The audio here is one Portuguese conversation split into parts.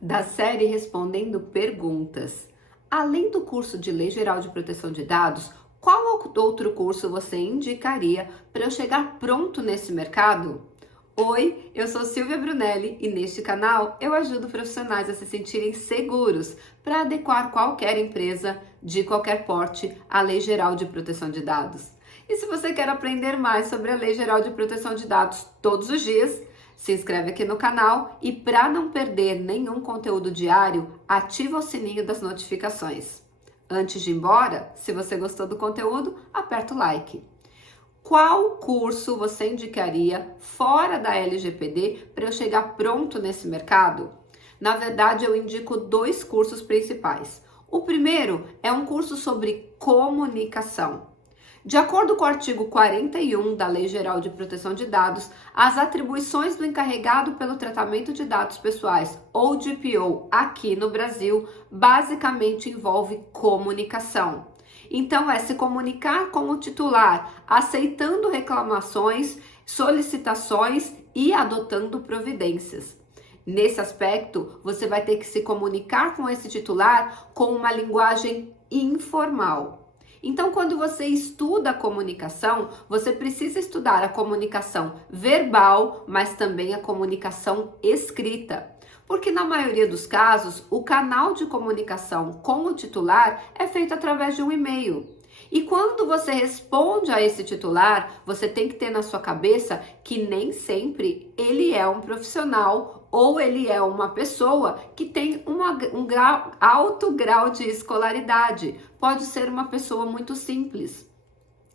da série Respondendo Perguntas. Além do curso de Lei Geral de Proteção de Dados, qual outro curso você indicaria para eu chegar pronto nesse mercado? Oi, eu sou Silvia Brunelli e neste canal eu ajudo profissionais a se sentirem seguros para adequar qualquer empresa de qualquer porte à Lei Geral de Proteção de Dados. E se você quer aprender mais sobre a Lei Geral de Proteção de Dados todos os dias, se inscreve aqui no canal e para não perder nenhum conteúdo diário, ativa o sininho das notificações. Antes de ir embora, se você gostou do conteúdo, aperta o like. Qual curso você indicaria fora da LGPD para eu chegar pronto nesse mercado? Na verdade, eu indico dois cursos principais. O primeiro é um curso sobre comunicação. De acordo com o artigo 41 da Lei Geral de Proteção de Dados, as atribuições do encarregado pelo tratamento de dados pessoais, ou DPO, aqui no Brasil, basicamente envolve comunicação. Então, é se comunicar com o titular, aceitando reclamações, solicitações e adotando providências. Nesse aspecto, você vai ter que se comunicar com esse titular com uma linguagem informal. Então, quando você estuda a comunicação, você precisa estudar a comunicação verbal, mas também a comunicação escrita. Porque na maioria dos casos, o canal de comunicação com o titular é feito através de um e-mail. E quando você responde a esse titular, você tem que ter na sua cabeça que nem sempre ele é um profissional ou ele é uma pessoa que tem alto grau de escolaridade. Pode ser uma pessoa muito simples.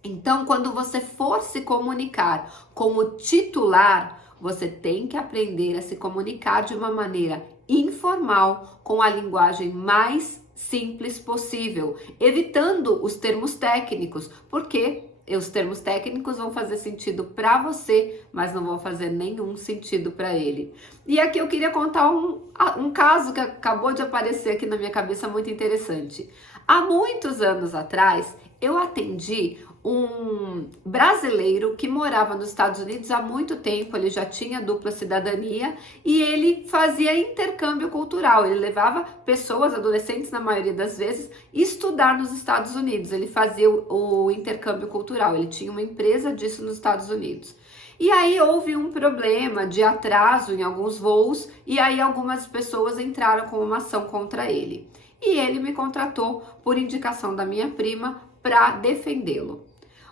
Então, quando você for se comunicar com o titular, você tem que aprender a se comunicar de uma maneira informal, com a linguagem mais simples possível, evitando os termos técnicos, porque os termos técnicos vão fazer sentido para você, mas não vão fazer nenhum sentido para ele. E aqui eu queria contar um caso que acabou de aparecer aqui na minha cabeça muito interessante. Há muitos anos atrás, eu atendi um brasileiro que morava nos Estados Unidos há muito tempo, ele já tinha dupla cidadania e ele fazia intercâmbio cultural, ele levava pessoas, adolescentes na maioria das vezes, estudar nos Estados Unidos, ele fazia o intercâmbio cultural, ele tinha uma empresa disso nos Estados Unidos. E aí houve um problema de atraso em alguns voos e aí algumas pessoas entraram com uma ação contra ele. E ele me contratou por indicação da minha prima para defendê-lo.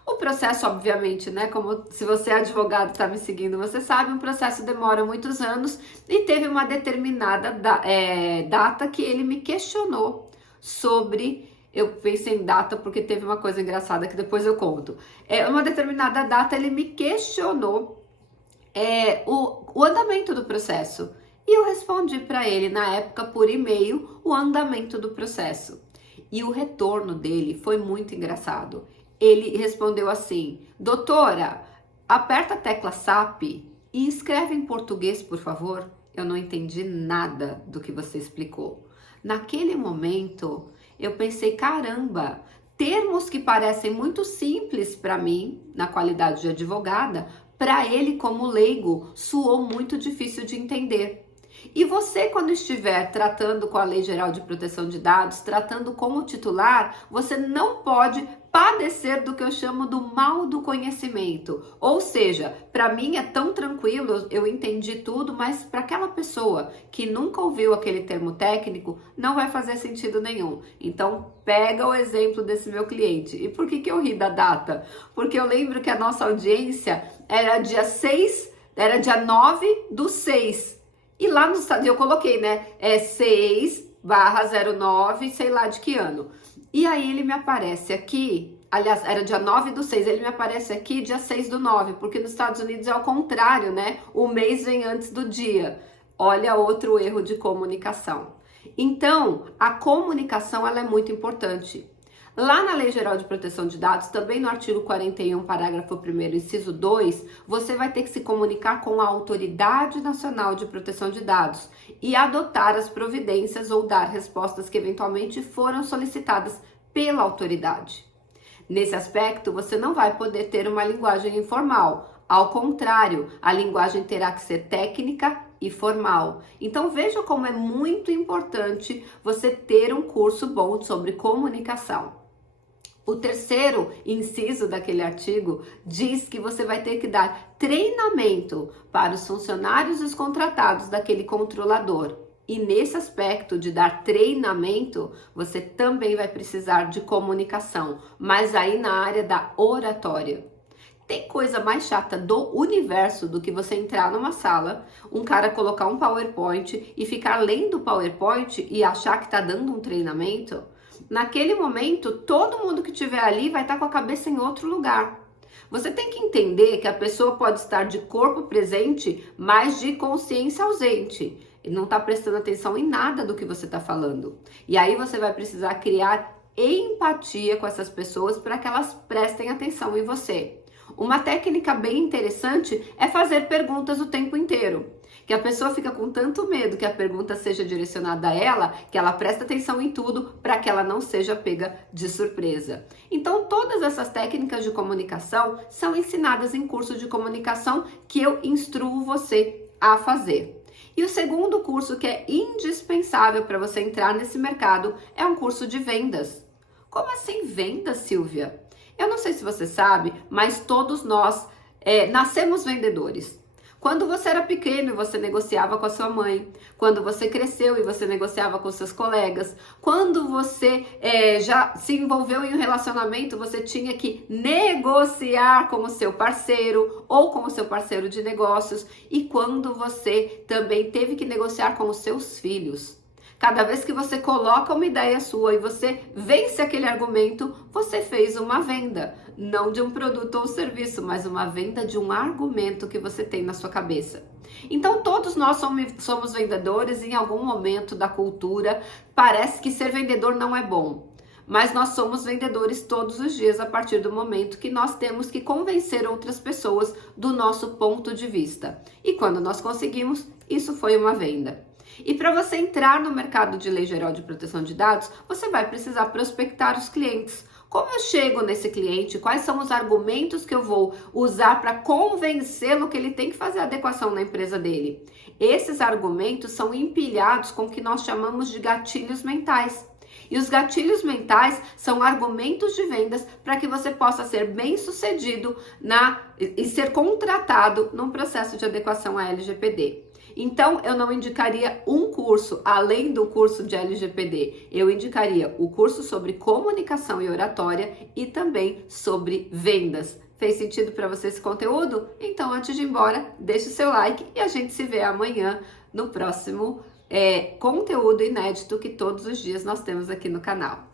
O processo, obviamente, né, como se você é advogado e está me seguindo, você sabe, um processo demora muitos anos e teve uma determinada data que ele me questionou sobre, eu pensei em data porque teve uma coisa engraçada que depois eu conto. Uma determinada data ele me questionou o andamento do processo e eu respondi para ele na época por e-mail o andamento do processo. E o retorno dele foi muito engraçado. Ele respondeu assim: doutora, aperta a tecla SAP e escreve em português, por favor. Eu não entendi nada do que você explicou. Naquele momento, eu pensei, caramba, termos que parecem muito simples para mim, na qualidade de advogada, para ele como leigo, soou muito difícil de entender. E você, quando estiver tratando com a Lei Geral de Proteção de Dados, tratando com o titular, você não pode padecer do que eu chamo do mal do conhecimento. Ou seja, para mim é tão tranquilo, eu entendi tudo, mas para aquela pessoa que nunca ouviu aquele termo técnico, não vai fazer sentido nenhum. Então, pega o exemplo desse meu cliente. E por que eu ri da data? Porque eu lembro que a nossa audiência era dia 9/6. E lá no estado, eu coloquei, né, 6/09, sei lá de que ano. E aí ele me aparece aqui, aliás, era dia 9/6, ele me aparece aqui dia 6/9, porque nos Estados Unidos é ao contrário, né? O mês vem antes do dia. Olha outro erro de comunicação. Então, a comunicação, ela é muito importante. Lá na Lei Geral de Proteção de Dados, também no artigo 41, parágrafo 1º, inciso 2, você vai ter que se comunicar com a Autoridade Nacional de Proteção de Dados e adotar as providências ou dar respostas que eventualmente foram solicitadas pela autoridade. Nesse aspecto, você não vai poder ter uma linguagem informal. Ao contrário, a linguagem terá que ser técnica e formal. Então veja como é muito importante você ter um curso bom sobre comunicação. O terceiro inciso daquele artigo diz que você vai ter que dar treinamento para os funcionários e os contratados daquele controlador. E nesse aspecto de dar treinamento, você também vai precisar de comunicação, mas aí na área da oratória. Tem coisa mais chata do universo do que você entrar numa sala, um cara colocar um PowerPoint e ficar lendo o PowerPoint e achar que tá dando um treinamento? Naquele momento, todo mundo que estiver ali vai estar com a cabeça em outro lugar. Você tem que entender que a pessoa pode estar de corpo presente, mas de consciência ausente. E não está prestando atenção em nada do que você está falando. E aí você vai precisar criar empatia com essas pessoas para que elas prestem atenção em você. Uma técnica bem interessante é fazer perguntas o tempo inteiro. Que a pessoa fica com tanto medo que a pergunta seja direcionada a ela, que ela presta atenção em tudo para que ela não seja pega de surpresa. Então, todas essas técnicas de comunicação são ensinadas em curso de comunicação que eu instruo você a fazer. E o segundo curso que é indispensável para você entrar nesse mercado é um curso de vendas. Como assim vendas, Silvia? Eu não sei se você sabe, mas todos nós nascemos vendedores. Quando você era pequeno e você negociava com a sua mãe, quando você cresceu e você negociava com seus colegas, quando você já se envolveu em um relacionamento, você tinha que negociar com o seu parceiro ou com o seu parceiro de negócios, e quando você também teve que negociar com os seus filhos. Cada vez que você coloca uma ideia sua e você vence aquele argumento, você fez uma venda. Não de um produto ou serviço, mas uma venda de um argumento que você tem na sua cabeça. Então, todos nós somos vendedores. Em algum momento da cultura, parece que ser vendedor não é bom. Mas nós somos vendedores todos os dias a partir do momento que nós temos que convencer outras pessoas do nosso ponto de vista. E quando nós conseguimos, isso foi uma venda. E para você entrar no mercado de Lei Geral de Proteção de Dados, você vai precisar prospectar os clientes. Como eu chego nesse cliente? Quais são os argumentos que eu vou usar para convencê-lo que ele tem que fazer adequação na empresa dele? Esses argumentos são empilhados com o que nós chamamos de gatilhos mentais. E os gatilhos mentais são argumentos de vendas para que você possa ser bem-sucedido e ser contratado num processo de adequação à LGPD. Então, eu não indicaria um curso além do curso de LGPD. Eu indicaria o curso sobre comunicação e oratória e também sobre vendas. Fez sentido para você esse conteúdo? Então, antes de ir embora, deixe o seu like e a gente se vê amanhã no próximo conteúdo inédito que todos os dias nós temos aqui no canal.